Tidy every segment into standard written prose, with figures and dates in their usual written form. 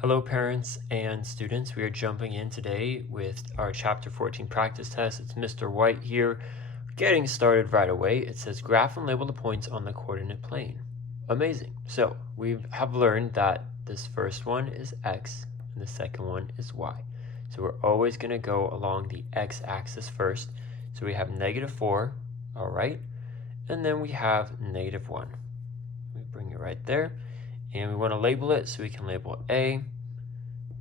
Hello parents and students, we are jumping in today with our chapter 14 practice test. It's Mr. White here, getting started right away. It says graph and label the points on the coordinate plane. Amazing. So we have learned that this first one is x and the second one is y. So we're always going to go along the x-axis first. So we have -4, all right, and then we have -1. We bring it right there. And we want to label it, so we can label A,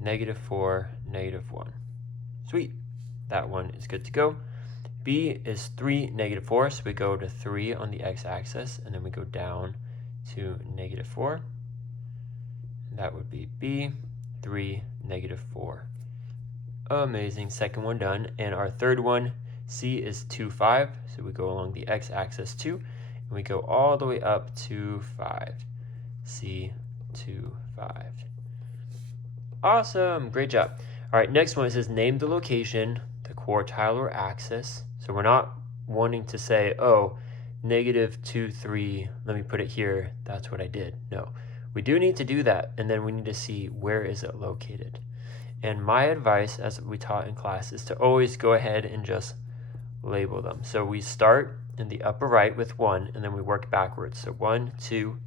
-4, -1. Sweet. That one is good to go. B is 3, -4, so we go to 3 on the x-axis, and then we go down to -4. And that would be B, 3, -4. Amazing. Second one done. And our third one, C, is 2, 5, so we go along the x-axis 2, and we go all the way up to 5. C, 2, 5. Awesome, great job. All right, next one, it says name the location, the quartile or axis. So we're not wanting to say, oh, -2, 3, let me put it here, that's what I did. No, we do need to do that, and then we need to see where is it located. And my advice, as we taught in class, is to always go ahead and just label them. So we start in the upper right with 1, and then we work backwards. So 1, 2,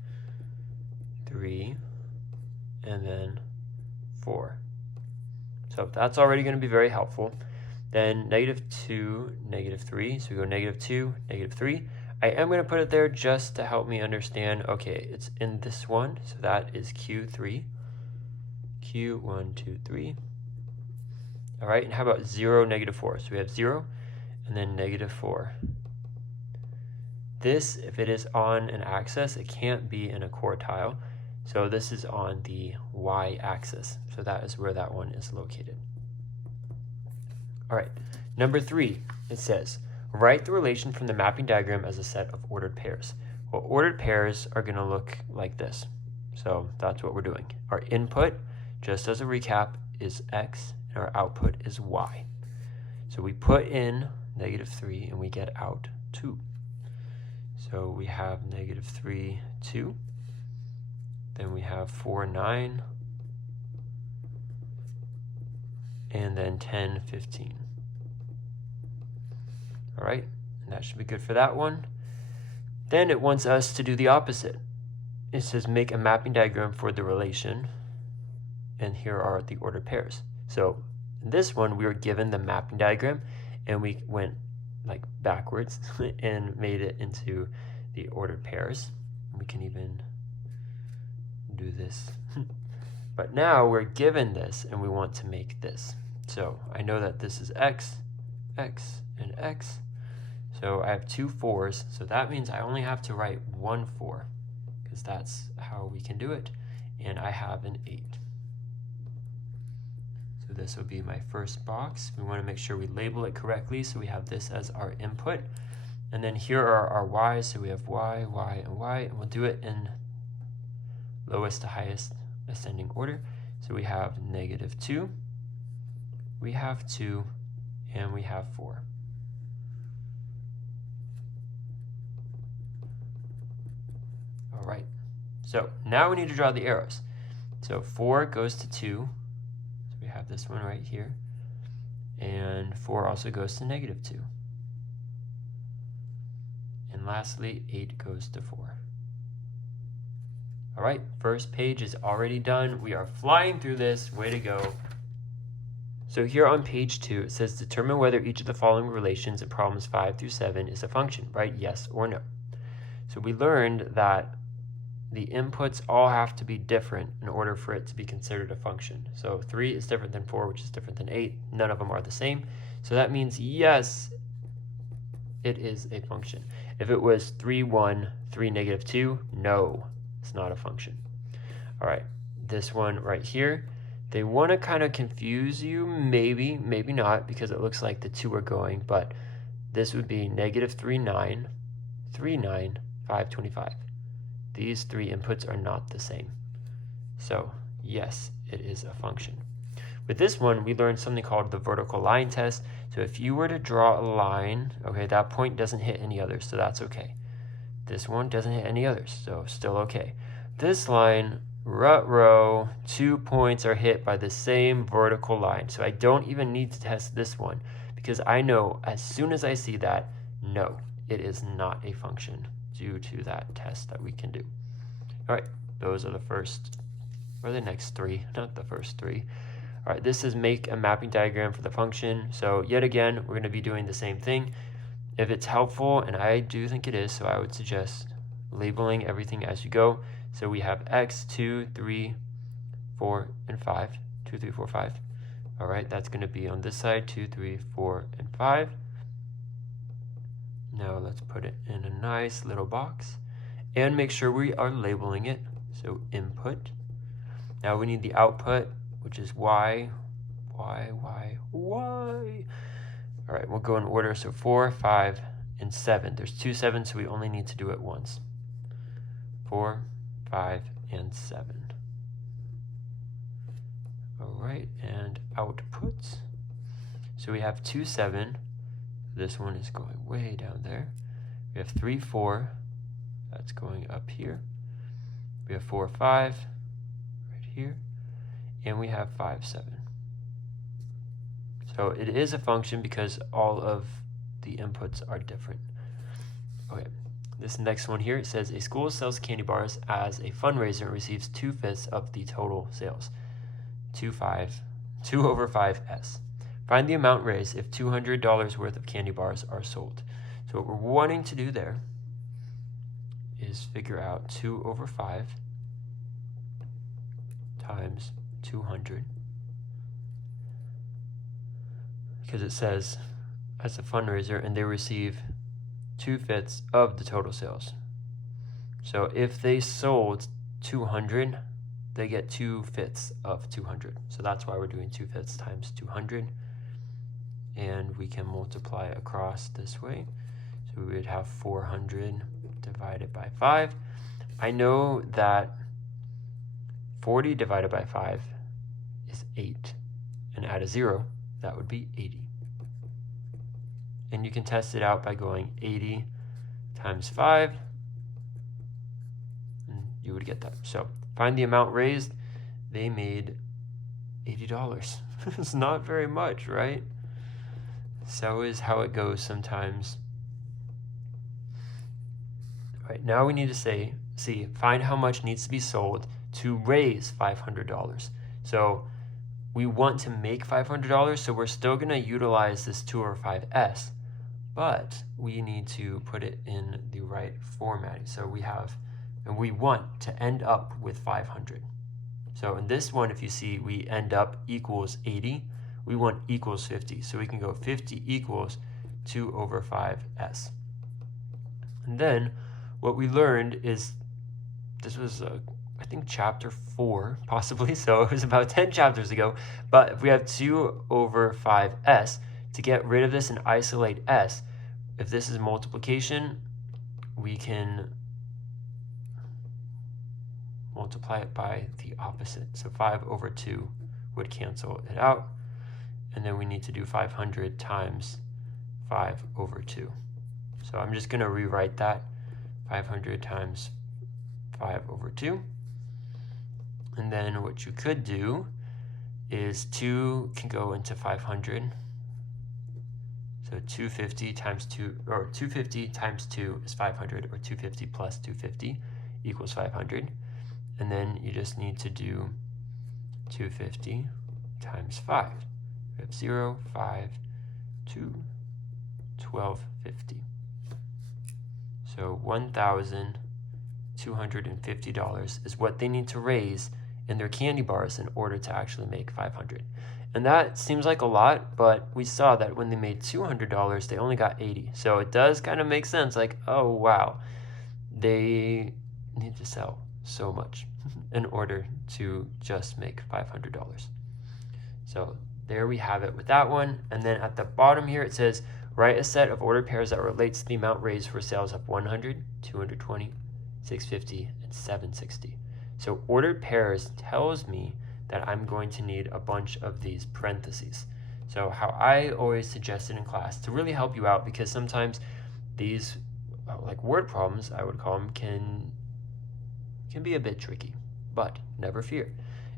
3, and then 4. So that's already going to be very helpful. Then -2, -3, so we go -2, -3. I am going to put it there just to help me understand, okay, it's in this one, so that is Q3. Q1, 2, 3. All right, and how about 0, -4? So we have 0, and then -4. This, if it is on an axis, it can't be in a quartile. So this is on the y-axis. So that is where that one is located. All right, number 3, it says, write the relation from the mapping diagram as a set of ordered pairs. Well, ordered pairs are going to look like this. So that's what we're doing. Our input, just as a recap, is x, and our output is y. So we put in -3, and we get out 2. So we have -3, 2. Then we have 4, 9, and then 10, 15. All right, and that should be good for that one. Then it wants us to do the opposite. It says make a mapping diagram for the relation, and here are the ordered pairs. So in this one, we were given the mapping diagram, and we went like backwards and made it into the ordered pairs. We can even do this. But now we're given this and we want to make this. So I know that this is x, x, and x. So I have 2 4s, so that means I only have to write 1 4, because that's how we can do it. And I have an 8. So this will be my first box. We want to make sure we label it correctly, so we have this as our input. And then here are our y's, so we have y, y, and y, and we'll do it in lowest to highest ascending order. So we have -2, we have 2, and we have 4. All right, so now we need to draw the arrows. So 4 goes to 2, so we have this one right here, and 4 also goes to -2. And lastly, 8 goes to 4. All right, first page is already done. We are flying through this. Way to go. So here on page 2, it says determine whether each of the following relations in problems 5 through 7 is a function, right? Yes or no. So we learned that the inputs all have to be different in order for it to be considered a function. So 3 is different than 4, which is different than 8. None of them are the same. So that means yes, it is a function. If it was 3, 1, 3, -2, no. It's not a function. All right, this one right here, they want to kind of confuse you, maybe, maybe not, because it looks like the 2 are going, but this would be -3, 9, 3, 9, 5, 25. These 3 inputs are not the same. So yes, it is a function. With this one, we learned something called the vertical line test. So if you were to draw a line, okay, that point doesn't hit any others, so that's okay. This one doesn't hit any others, so still okay. This line Ruh-roh, 2 points are hit by the same vertical line. So I don't even need to test this one because I know as soon as I see that, no, it is not a function due to that test that we can do. All right, those are the first, or the next three, not the first three. All right, this is make a mapping diagram for the function. So yet again, we're going to be doing the same thing. If it's helpful, and I do think it is, so I would suggest labeling everything as you go. So we have x, 2, 3, 4, and 5. 2, 3, 4, 5. All right, that's going to be on this side, 2, 3, 4, and 5. Now let's put it in a nice little box and make sure we are labeling it. So input. Now we need the output, which is y. All right, we'll go in order. So 4, 5, and 7. There's 2 7s, so we only need to do it once. 4, 5, and 7. All right, and outputs. So we have 2, 7. This one is going way down there. We have 3, 4. That's going up here. We have 4, 5 right here. And we have 5, 7. So it is a function because all of the inputs are different. Okay, this next one here, it says a school sells candy bars as a fundraiser and receives 2/5 of the total sales. 2 over 5s. Find the amount raised if $200 worth of candy bars are sold. So what we're wanting to do there is figure out 2 over 5 times 200. Because it says as a fundraiser and they receive 2/5 of the total sales. So if they sold 200, they get 2/5 of 200. So that's why we're doing 2/5 times 200. And we can multiply across this way. So we would have 400 divided by 5. I know that 40 divided by 5 is 8. And add a 0, that would be 80. And you can test it out by going 80 times 5. And you would get that. So find the amount raised. They made $80. It's not very much, right? So is how it goes sometimes. All right, now we need to find how much needs to be sold to raise $500. So we want to make $500, so we're still going to utilize this 2 over 5s, but we need to put it in the right formatting. So we want to end up with 500. So in this one, if you see, we end up equals 80. We want equals 50. So we can go 50 equals 2 over 5s. And then what we learned is, this was, I think, chapter 4, possibly. So it was about 10 chapters ago. But if we have 2 over 5s, to get rid of this and isolate s, if this is multiplication, we can multiply it by the opposite. So 5 over 2 would cancel it out. And then we need to do 500 times 5 over 2. So I'm just going to rewrite that. 500 times 5 over 2. And then what you could do is 2 can go into 500. So 250 times 2, or 250 times 2 is 500, or 250 plus 250 equals 500. And then you just need to do 250 times 5. We have 0, 5, 2, 1250. So $1,250 is what they need to raise in their candy bars in order to actually make 500. And that seems like a lot, but we saw that when they made $200, they only got 80. So it does kind of make sense, like, oh wow, they need to sell so much in order to just make $500. So there we have it with that one. And then at the bottom here, it says, write a set of ordered pairs that relates to the amount raised for sales of 100, 220, 650, and 760. So ordered pairs tells me that I'm going to need a bunch of these parentheses. So how I always suggest it in class to really help you out, because sometimes these like word problems, I would call them, can be a bit tricky. But never fear.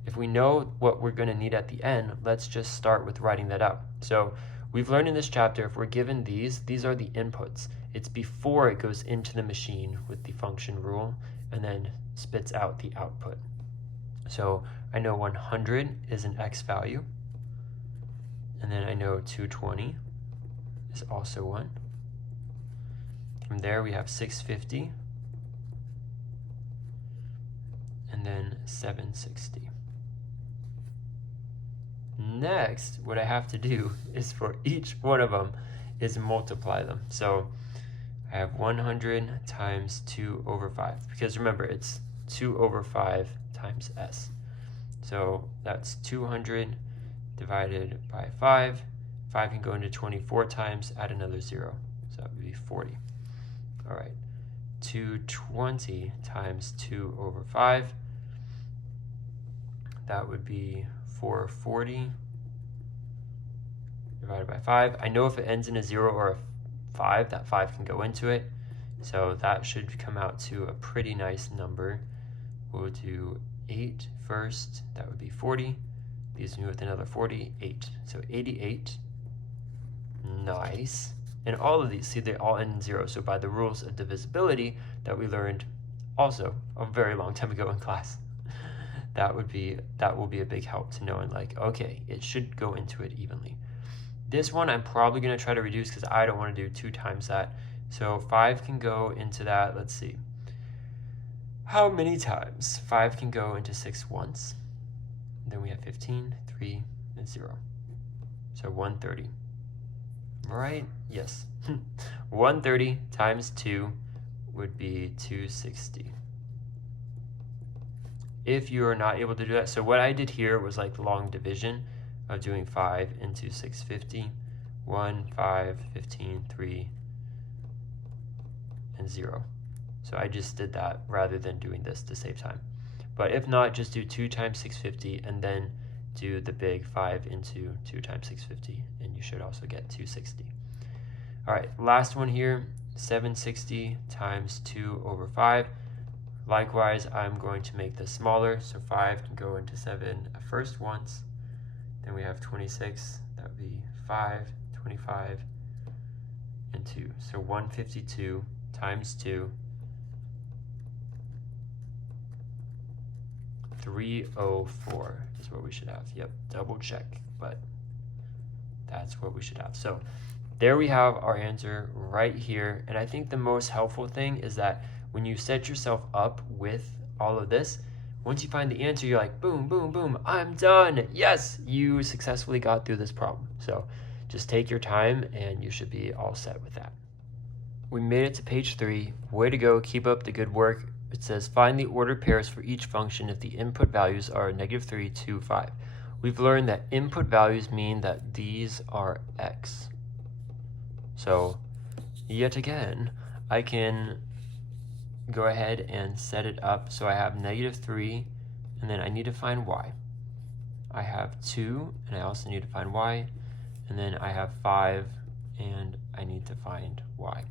If we know what we're going to need at the end, let's just start with writing that out. So we've learned in this chapter, if we're given these are the inputs. It's before it goes into the machine with the function rule and then spits out the output. So I know 100 is an x value, and then I know 220 is also one. From there we have 650, and then 760. Next, what I have to do is for each one of them is multiply them. So I have 100 times 2 over 5, because remember, it's 2 over 5 times s. So that's 200 divided by 5. 5 can go into 24 times, add another 0. So that would be 40. All right, 220 times 2 over 5. That would be 440 divided by 5. I know if it ends in a 0 or a 5, that 5 can go into it. So that should come out to a pretty nice number. We'll do 8 first. That would be 40. Leaves me with another 48. So 88. Nice. And all of these, see, they all end in 0. So by the rules of divisibility that we learned also a very long time ago in class, that will be a big help to knowing, like, okay, it should go into it evenly. This one I'm probably going to try to reduce because I don't want to do 2 times that. So 5 can go into that. Let's see. How many times? 5 can go into 6 once. Then we have 15, 3, and 0. So 130. Right? Yes. 130 times 2 would be 260. If you are not able to do that, so what I did here was like long division of doing 5 into 650. 1, 5, 15, 3, and 0. So I just did that rather than doing this to save time. But if not, just do 2 times 650 and then do the big 5 into 2 times 650, and you should also get 260. All right, last one here, 760 times 2 over 5. Likewise, I'm going to make this smaller, so 5 can go into 7 first once. Then we have 26, that would be 5, 25, and 2. So 152 times 2, 304 is what we should have. Yep, double check, but that's what we should have. So there we have our answer right here. And I think the most helpful thing is that when you set yourself up with all of this, once you find the answer, you're like, boom, boom, boom, I'm done. Yes, you successfully got through this problem. So just take your time and you should be all set with that. We made it to page 3. Way to go, keep up the good work. It says find the ordered pairs for each function if the input values are -3, 2, 5. We've learned that input values mean that these are x. So yet again, I can go ahead and set it up so I have -3, and then I need to find y. I have 2, and I also need to find y, and then I have 5, and I need to find y.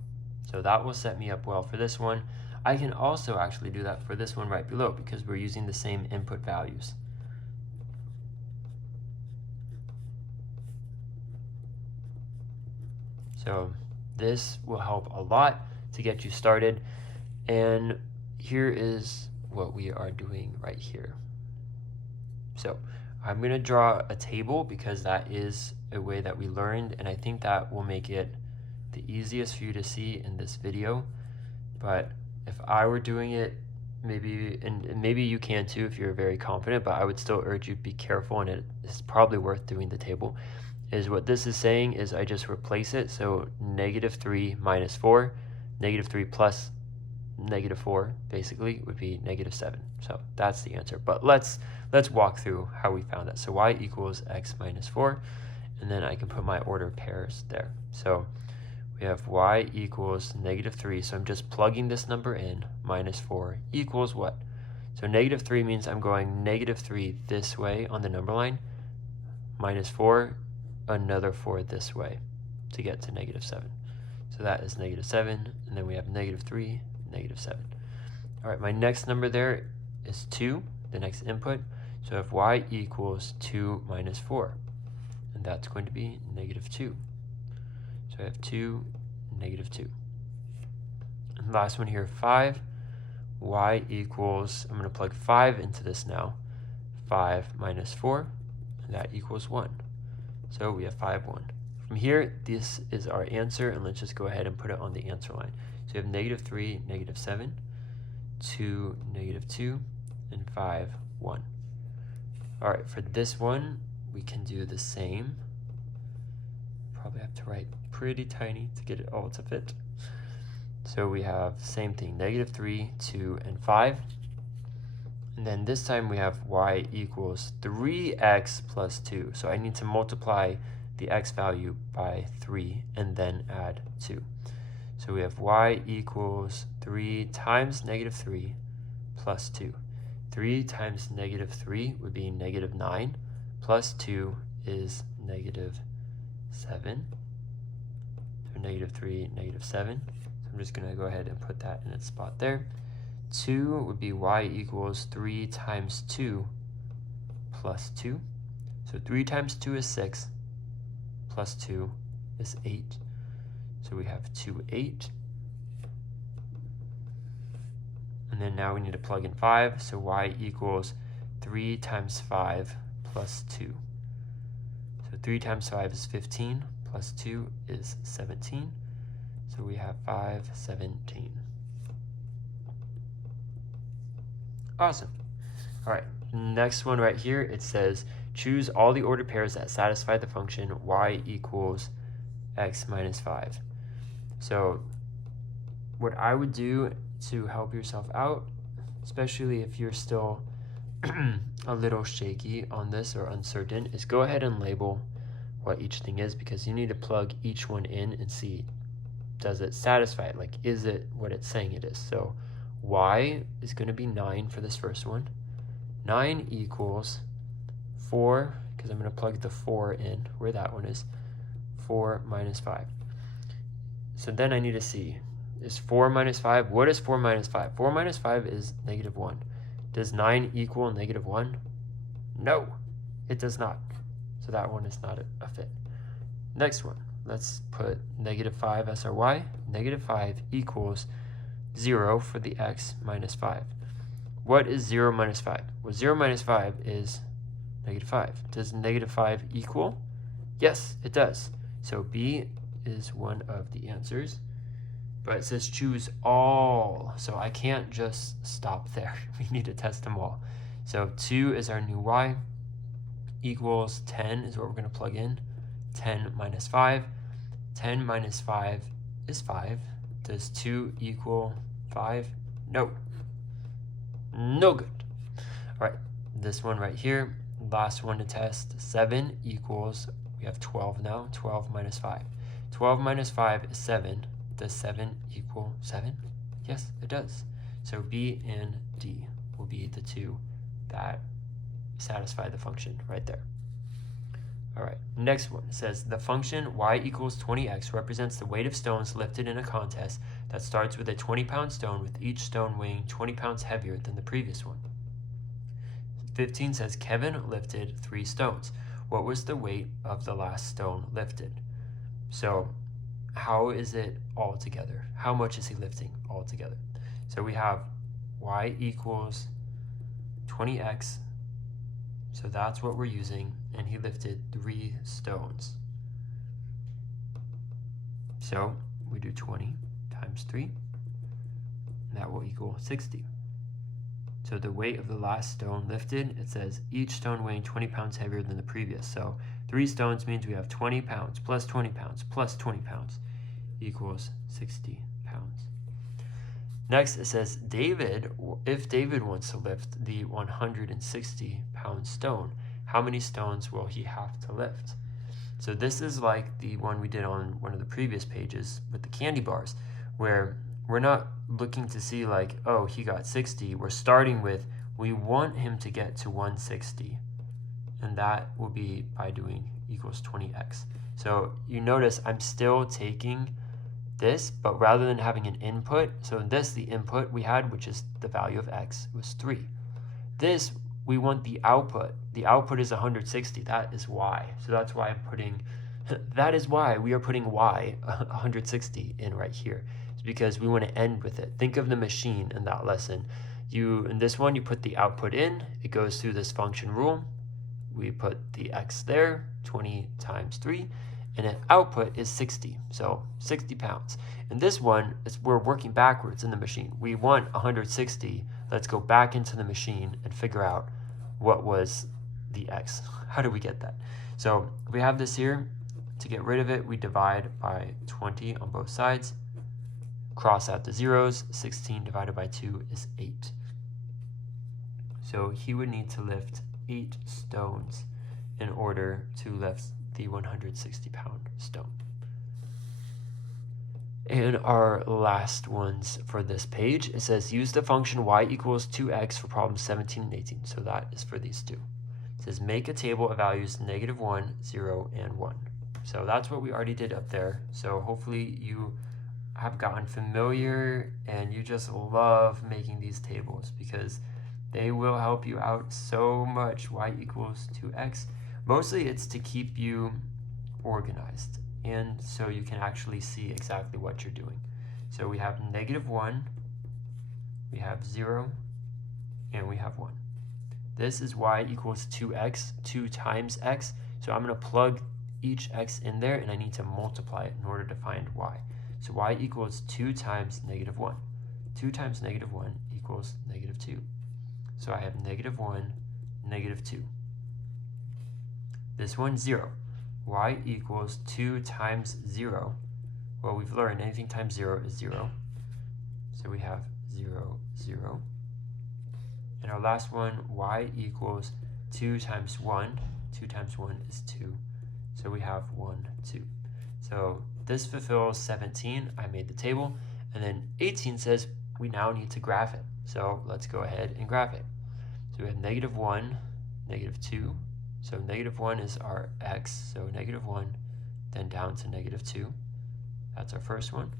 So that will set me up well for this one. I can also actually do that for this one right below because we're using the same input values. So this will help a lot to get you started. And here is what we are doing right here. So I'm going to draw a table because that is a way that we learned, and I think that will make it the easiest for you to see in this video. But if I were doing it, maybe you can too if you're very confident, but I would still urge you to be careful, and it's probably worth doing the table. Is what this is saying is I just replace it. So -3 minus 4, -3 plus -4 basically would be -7. So that's the answer. But let's walk through how we found that. So y equals x minus 4, and then I can put my order pairs there. So we have y equals -3. So I'm just plugging this number in. -4 equals what? So -3 means I'm going -3 this way on the number line, -4, another 4 this way to get to -7. So that is -7, and then we have -3, -7. All right, my next number there is 2. the next input. So if y equals 2 minus 4, and that's going to be negative 2. So I have 2, negative 2. And the last one here, 5, y equals, I'm going to plug 5 into this now, 5 minus 4, and that equals 1. So we have 5, 1. From here, this is our answer, and let's just go ahead and put it on the answer line. So we have negative 3, negative 7, 2, negative 2, and 5, 1. All right, for this one, we can do the same. Probably have to write pretty tiny to get it all to fit. So we have the same thing, negative 3, 2, and 5. And then this time we have y equals 3x plus 2. So I need to multiply the x value by 3 and then add 2. So we have y equals 3 times negative 3 plus 2. 3 times negative 3 would be negative 9, plus 2 is negative 7. So negative 3, negative 7. So I'm just going to go ahead and put that in its spot there. 2 would be y equals 3 times 2 plus 2. So 3 times 2 is 6, plus 2 is 8. So we have 2, 8. And then now we need to plug in 5, so y equals 3 times 5 plus 2. So 3 times 5 is 15, plus 2 is 17. So we have 5, 17. Awesome. All right, next one right here, it says choose all the ordered pairs that satisfy the function y equals x minus 5. So what I would do to help yourself out, especially if you're still a little shaky on this or uncertain, is go ahead and label what each thing is, because you need to plug each one in and see, does it satisfy it? Like, is it what it's saying it is? So y is going to be 9 for this first one. 9 equals 4, because I'm going to plug the 4 in where that one is, 4 minus 5. So then I need to see, is 4 minus 5? What is 4 minus 5? 4 minus 5 is negative 1. Does 9 equal negative 1? No, it does not. So that one is not a fit. Next one, let's put negative 5 as our y. Negative 5 equals 0 for the x minus 5. What is 0 minus 5? Well, 0 minus 5 is negative 5. Does negative 5 equal? Yes, it does. So B is one of the answers. But it says choose all, so I can't just stop there. We need to test them all. So 2 is our new y, equals 10 is what we're going to plug in. 10 minus 5. 10 minus 5 is 5. Does 2 equal 5? No. No good. All right, this one right here, last one to test. 7 equals, we have 12 now. 12 minus 5. 12 minus 5 is 7. Does 7 equal 7? Yes, it does. So B and D will be the two that satisfy the function right there. All right, next one says the function y equals 20x represents the weight of stones lifted in a contest that starts with a 20-pound stone, with each stone weighing 20 pounds heavier than the previous one. 15 says Kevin lifted 3 stones. What was the weight of the last stone lifted? So how is it all together? How much is he lifting all together? So we have y equals 20x. So that's what we're using. And he lifted 3 stones. So we do 20 times 3. And that will equal 60. So the weight of the last stone lifted, it says each stone weighing 20 pounds heavier than the previous. So 3 stones means we have 20 pounds plus 20 pounds plus 20 pounds equals 60 pounds. Next, it says if David wants to lift the 160-pound stone, how many stones will he have to lift? So this is like the one we did on one of the previous pages with the candy bars, where we're not looking to see like, oh, he got 60. We're starting with, we want him to get to 160. And that will be by doing equals 20x. So you notice I'm still taking this, but rather than having an input, so this, the input we had, which is the value of x, was 3. This, we want the output. The output is 160. That is y. So that's why I'm putting, that is why we are putting y 160 in right here. It's because we want to end with it. Think of the machine in that lesson. In this one, you put the output in. It goes through this function rule. We put the x there, 20 times 3, and an output is 60, so 60 pounds. And this one, we're working backwards in the machine. We want 160. Let's go back into the machine and figure out what was the x. How do we get that? So we have this here. To get rid of it, we divide by 20 on both sides. Cross out the zeros. 16 divided by 2 is 8. So he would need to lift 8 stones in order to lift the 160-pound stone. And our last ones for this page, it says use the function y equals 2x for problems 17 and 18. So that is for these two. It says make a table of values -1, 0, and 1. So that's what we already did up there. So hopefully you have gotten familiar and you just love making these tables because they will help you out so much. Y equals 2x. Mostly it's to keep you organized and so you can actually see exactly what you're doing. So we have -1, we have 0, and we have 1. This is y equals 2x, 2 times x. So I'm going to plug each x in there and I need to multiply it in order to find y. So y equals 2 times -1. 2 times -1 equals -2. So I have -1, -2. This one's 0. Y equals 2 times 0. Well, we've learned anything times 0 is 0. So we have 0, 0. And our last one, y equals 2 times 1. 2 times 1 is 2. So we have 1, 2. So this fulfills 17. I made the table. And then 18 says we now need to graph it. So let's go ahead and graph it. So we have -1, -2. So -1 is our x, so -1, then down to -2. That's our first one.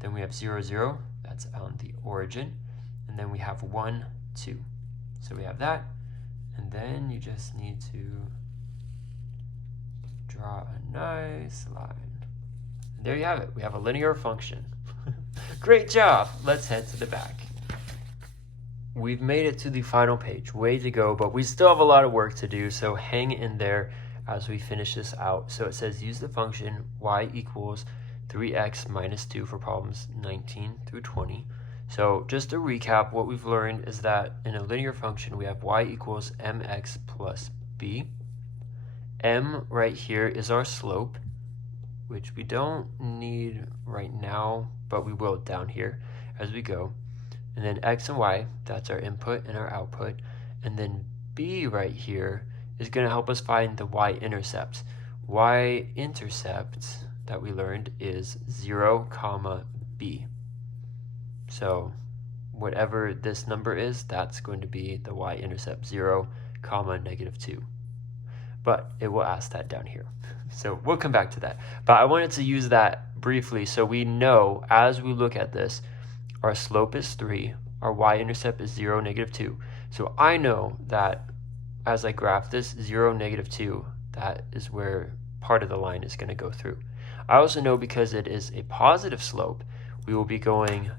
Then we have 0, 0. That's on the origin. And then we have 1, 2. So we have that. And then you just need to draw a nice line. And there you have it. We have a linear function. Great job. Let's head to the back. We've made it to the final page. Way to go, but we still have a lot of work to do, so hang in there as we finish this out. So it says use the function y equals 3x minus 2 for problems 19 through 20. So just to recap, what we've learned is that in a linear function, we have y equals mx plus b. M right here is our slope, which we don't need right now, but we will down here as we go. And then x and y, that's our input and our output. And then b right here is going to help us find the y-intercept. Y-intercept that we learned is 0, b. So whatever this number is, that's going to be the y-intercept, 0, -2. But it will ask that down here. So we'll come back to that. But I wanted to use that briefly so we know as we look at this, our slope is 3, our y-intercept is 0, -2. So I know that as I graph this 0, -2, that is where part of the line is going to go through. I also know because it is a positive slope, we will be going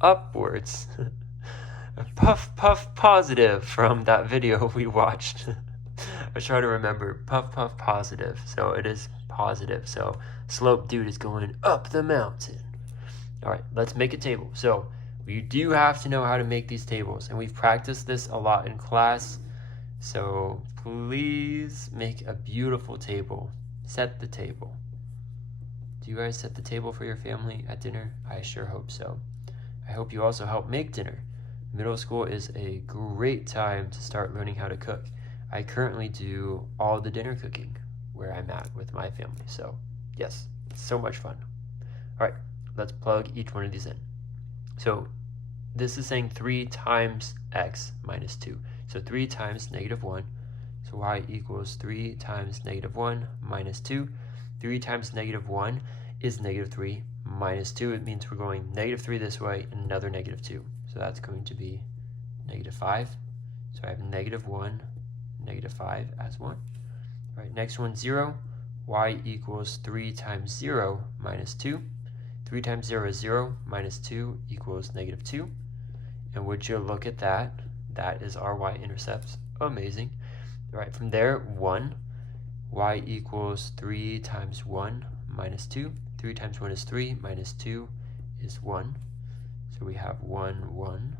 upwards. Puff, puff, positive from that video we watched. I try to remember, puff, puff, positive. So it is positive. So slope dude is going up the mountain. All right, let's make a table. So we do have to know how to make these tables, and we've practiced this a lot in class. So please make a beautiful table. Set the table. Do you guys set the table for your family at dinner? I sure hope so. I hope you also help make dinner. Middle school is a great time to start learning how to cook. I currently do all the dinner cooking where I'm at with my family. So yes, it's so much fun. All right. Let's plug each one of these in. So this is saying 3 times x minus 2. So 3 times -1. So y equals 3 times -1 minus 2. 3 times -1 is -3 minus 2. It means we're going -3 this way and another -2. So that's going to be -5. So I have negative 1, negative 5 as 1. All right, next one, 0. Y equals 3 times 0 minus 2. 3 times 0 is 0, minus 2 equals negative 2. And would you look at that? That is our y-intercept. Amazing. All right, from there, 1. Y equals 3 times 1 minus 2. 3 times 1 is 3, minus 2 is 1. So we have 1, 1.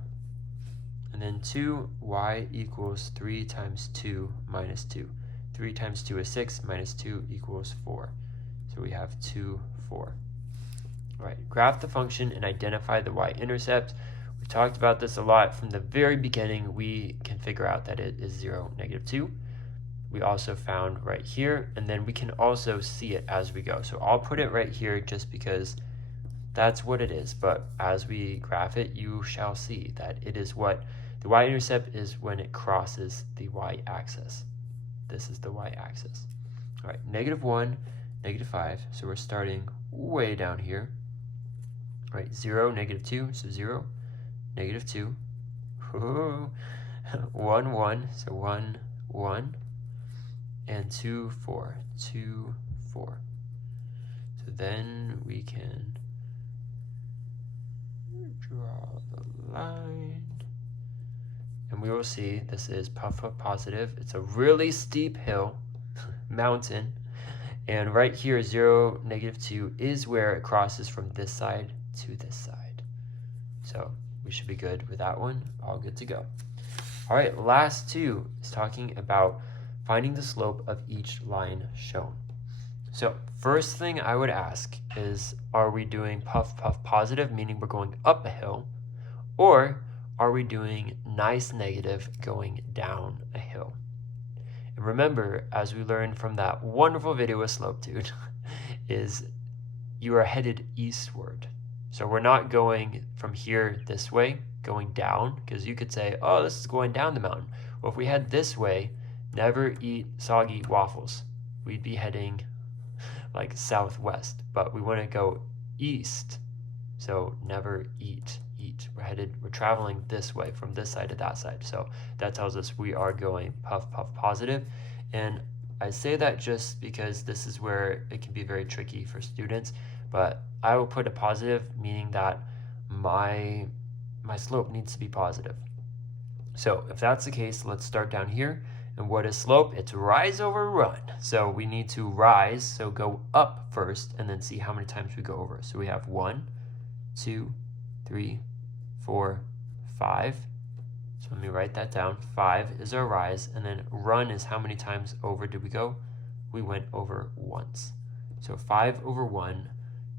And then 2, y equals 3 times 2 minus 2. 3 times 2 is 6, minus 2 equals 4. So we have 2, 4. All right, graph the function and identify the y-intercept. We talked about this a lot. From the very beginning, we can figure out that it is 0, negative 2. We also found right here, and then we can also see it as we go. So I'll put it right here just because that's what it is. But as we graph it, you shall see that it is what the y-intercept is when it crosses the y-axis. This is the y-axis. All right, negative 1, negative 5. So we're starting way down here. All right, 0, negative 2. So 0, negative 2. 1, 1. So 1, 1. And 2, 4, 2, 4. So then we can draw the line. And we will see this is puff up positive. It's a really steep hill, mountain. And right here, 0, negative 2 is where it crosses from this side to this side. So we should be good with that one. All good to go. All right, last two is talking about finding the slope of each line shown. So first thing I would ask is, are we doing puff puff positive, meaning we're going up a hill, or are we doing nice negative going down a hill? And remember, as we learned from that wonderful video with Slope Dude, is you are headed eastward. So we're not going from here this way, going down, because you could say, oh, this is going down the mountain. Well, if we head this way, never eat soggy waffles. We'd be heading like southwest, but we want to go east. So never eat. We're traveling this way from this side to that side. So that tells us we are going puff puff positive. And I say that just because this is where it can be very tricky for students, but I will put a positive, meaning that my slope needs to be positive. So if that's the case, let's start down here. And what is slope? It's rise over run. So we need to rise, so go up first, and then see how many times we go over. So we have 1, 2, 3, 4, 5. So let me write that down. 5 is our rise, and then run is how many times over did we go? We went over once. So 5 over 1,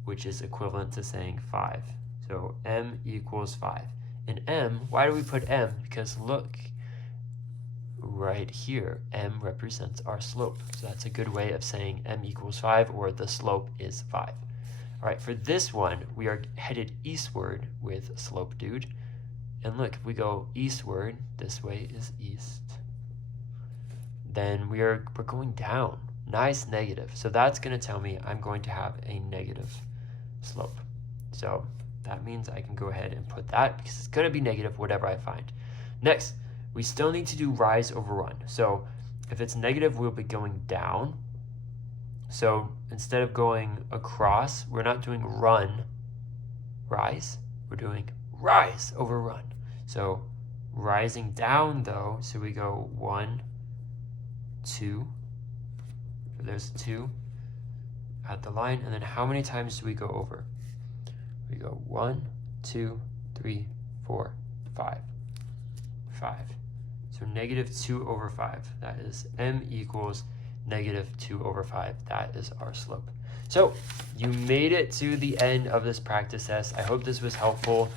which is equivalent to saying 5. So m equals 5. And m, why do we put m? Because look, right here, m represents our slope. So that's a good way of saying m equals 5, or the slope is 5. All right, for this one, we are headed eastward with Slope Dude. And look, if we go eastward, this way is east. Then we're going down. Nice negative. So that's going to tell me I'm going to have a negative slope. So that means I can go ahead and put that, because it's going to be negative whatever I find. Next, we still need to do rise over run. So if it's negative, we'll be going down. So instead of going across, we're not doing run, rise. We're doing rise over run. So rising down though, so we go 1, 2. So there's 2 at the line. And then how many times do we go over? We go 1, 2, 3, 4, 5. 5. So negative 2 over 5. That is m equals negative 2 over 5. That is our slope. So you made it to the end of this practice test. I hope this was helpful.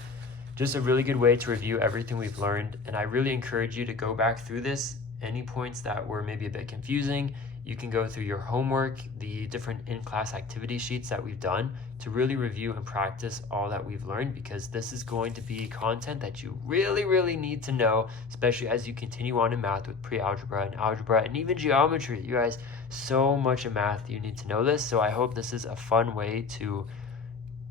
Just a really good way to review everything we've learned. And I really encourage you to go back through this. Any points that were maybe a bit confusing, you can go through your homework, the different in-class activity sheets that we've done to really review and practice all that we've learned, because this is going to be content that you really need to know, especially as you continue on in math with pre-algebra and algebra and even geometry. You guys, so much in math, you need to know this. So I hope this is a fun way to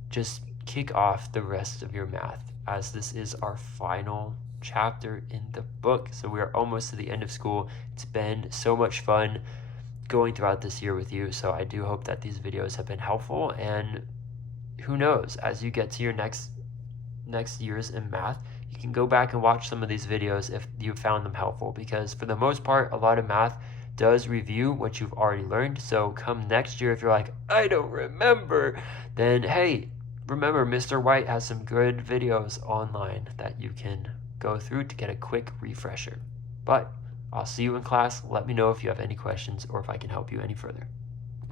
just kick off the rest of your math, as this is our final chapter in the book. So we are almost to the end of school. It's been so much fun going throughout this year with you. So I do hope that these videos have been helpful, and who knows, as you get to your next years in math, you can go back and watch some of these videos if you found them helpful, because for the most part, a lot of math does review what you've already learned. So come next year, if you're like, I don't remember, then hey, remember Mr. White has some good videos online that you can go through to get a quick refresher. But I'll see you in class. Let me know if you have any questions or if I can help you any further.